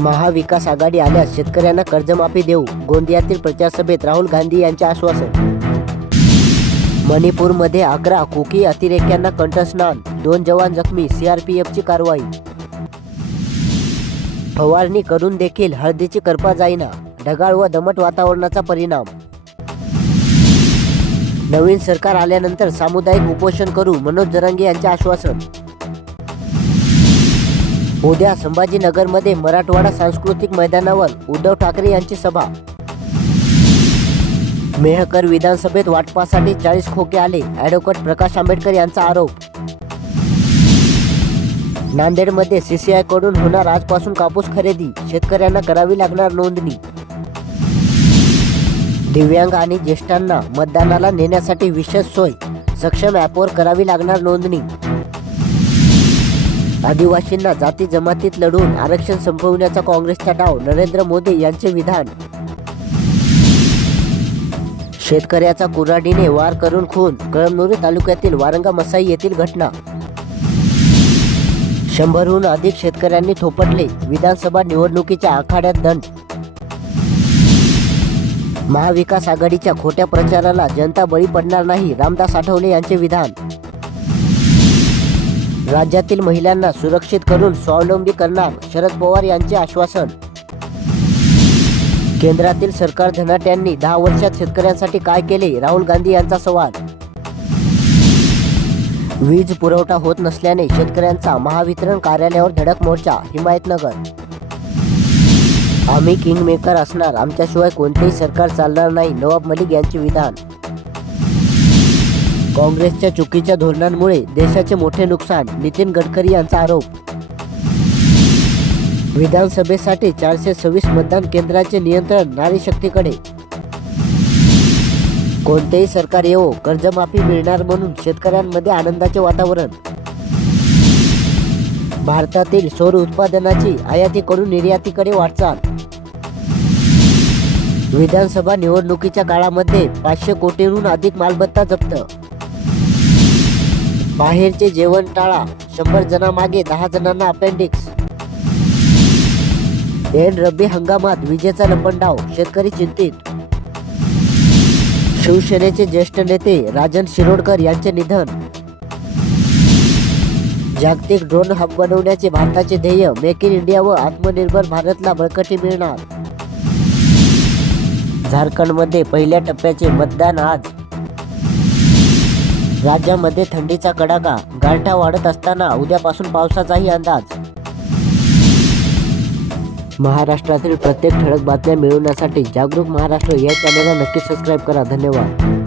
महाविकास आघाडी आल्यास शेतकऱ्यांना कर्जमाफी देऊ गोंदियातील प्रचारसभेत राहुल गांधी यांचे आश्वासन. मणिपूरमध्ये अकरा कुकी अतिरेक्यांना कंठस्नान दोन जवान जखमी सीआरपीएफची कारवाई. फवारणी करून देखील हळदीची करपा जाईना ढगाळ व दमट वातावरणाचा परिणाम. नवीन सरकार आल्यानंतर सामुदायिक उपोषण करू मनोज जरांगे यांचे आश्वासन. उद्या संभाजीनगरमध्ये मराठवाडा सांस्कृतिक मैदानावर उद्धव ठाकरे यांची सभा. मेहकर विधानसभेत वाटपासाठी चाळीस खोके आले ॲडव्होकेट प्रकाश आंबेडकर यांचा आरोप. नांदेडमध्ये सीसीआयकडून होणार आजपासून कापूस खरेदी शेतकऱ्यांना करावी लागणार नोंदणी. दिव्यांग आणि ज्येष्ठांना मतदानाला नेण्यासाठी विशेष सोय सक्षम ॲपवर करावी लागणार नोंदणी. आदिवासींना जाती जमातीत लढून आरक्षण संपवण्याचा काँग्रेसचा डाव नरेंद्र मोदी यांचे विधान. शेतकऱ्याचा कुऱ्हाडीने वार करून खून कळमनुरी तालुक्यातील वारंगा मसाई येथील घटना. शंभरहून अधिक शेतकऱ्यांनी थोपटले विधानसभा निवडणुकीच्या आखाड्यात दंड. महाविकास आघाडीच्या खोट्या प्रचाराला जनता बळी पडणार नाही रामदास आठवले यांचे विधान. राज्यातील महिलांना सुरक्षित करून स्वावलंबी करणार शरद पवार यांचे आश्वासन. केंद्रातील सरकार धनाट्यांनी दहा वर्षात शेतकऱ्यांसाठी काय केले राहुल गांधी यांचा सवाल. वीज पुरवठा होत नसल्याने शेतकऱ्यांचा महावितरण कार्यालयावर धडक मोर्चा हिमायतनगर. आम्ही किंगमेकर असणार आमच्याशिवाय कोणतेही सरकार चालणार नाही नवाब मलिक यांचे विधान. काँग्रेसच्या चुकीच्या धोरणांमुळे देशाचे मोठे नुकसान नितीन गडकरी यांचा आरोप. विधानसभेसाठी चारशे सव्वीस मतदान केंद्राचे नियंत्रण नारी शक्तीकडे. कोणतेही सरकार येवो कर्जमाफी मिळणार म्हणून शेतकऱ्यांमध्ये आनंदाचे वातावरण. भारतातील सौर उत्पादनाची आयातीकडून निर्यातीकडे वाटचाल. विधानसभा निवडणुकीच्या काळामध्ये पाचशे कोटींहून अधिक मालमत्ता जप्त. बाहेरचे जेवण टाळा. शंभर जणांमागे दहा जणांना अपेंडिक्स एन रब्बी हंगामात विजेचा लंबंडाव शेतकरी चिंतित. शिवसेनेचे ज्येष्ठ नेते राजन शिरोडकर यांचे निधन. जागतिक ड्रोन हब बनवण्याचे भारताचे ध्येय मेक इन इंडिया व आत्मनिर्भर भारतला बळकटी मिळणार. झारखंडमध्ये पहिल्या टप्प्याचे मतदान आज. राज्यामध्ये थंडीचा कडाका गारठा वाढत असताना उद्यापासून पावसाचाही अंदाज. महाराष्ट्रातील प्रत्येक ठळक बातम्या मिळवण्यासाठी जागरूक महाराष्ट्र या चॅनलला नक्की सबस्क्राईब करा. धन्यवाद.